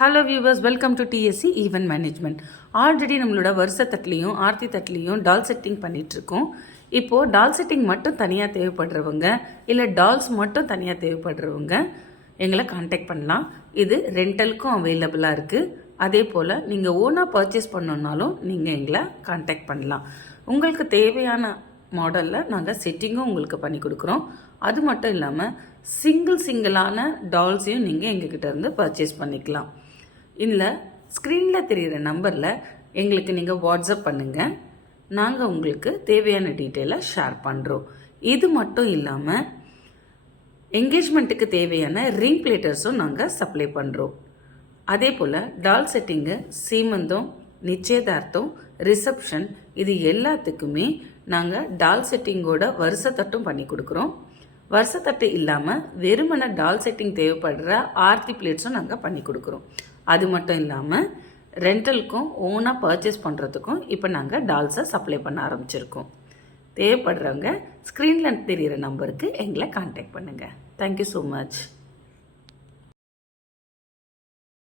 Hello viewers, welcome to DSC event management. Already நம்மளோட வருஷ தட்டிலையும் ஆர்த்தி தட்டிலையும் டால் setting பண்ணிகிட்ருக்கோம். இப்போது டால் செட்டிங் மட்டும் தனியாக தேவைப்படுறவங்க, இல்லை டால்ஸ் மட்டும் தனியாக தேவைப்படுறவங்க எங்களை கான்டாக்ட் பண்ணலாம். இது ரெண்டலுக்கும் அவைலபிளாக இருக்குது. அதே போல் நீங்கள் ஓனாக பர்ச்சேஸ் பண்ணணுன்னாலும் நீங்கள் எங்களை கான்டாக்ட் பண்ணலாம். உங்களுக்கு தேவையான மாடலில் நாங்கள் செட்டிங்கும் உங்களுக்கு பண்ணி கொடுக்குறோம். அது மட்டும் இல்லாமல் சிங்கிளான டால்ஸையும் நீங்கள் எங்ககிட்ட இருந்து பர்ச்சேஸ் பண்ணிக்கலாம். இல்லை ஸ்க்ரீனில் தெரிகிற நம்பரில் எங்களுக்கு நீங்கள் வாட்ஸ்அப் பண்ணுங்கள். நாங்கள் உங்களுக்கு தேவையான டீட்டெயிலை ஷேர் பண்ணுறோம். இது மட்டும் இல்லாமல் என்கேஜ்மெண்ட்டுக்கு தேவையான ரிங் பிளேட்டர்ஸும் நாங்கள் சப்ளை பண்ணுறோம். அதே போல் டால் செட்டிங்கு, சீமந்தம், நிச்சயதார்த்தம், ரிசப்ஷன் இது எல்லாத்துக்குமே நாங்கள் டால் செட்டிங்கோட வருஷத்தட்டும் பண்ணி கொடுக்குறோம். வருஷத்தட்டு இல்லாமல் வெறுமன டால் செட்டிங் தேவைப்படுற ஆர்த்தி பிளேட்ஸும் நாங்கள் பண்ணி கொடுக்குறோம். அது மட்டும் இல்லாமல் ரெண்டலுக்கும் ஓனாக பர்ச்சேஸ் பண்ணுறதுக்கும் இப்போ நாங்கள் டால்ஸை சப்ளை பண்ண ஆரம்பிச்சிருக்கோம். தேவைப்படுறவங்க ஸ்க்ரீனில் தெரிகிற நம்பருக்கு எங்களை கான்டாக்ட் பண்ணுங்கள். Thank you so much.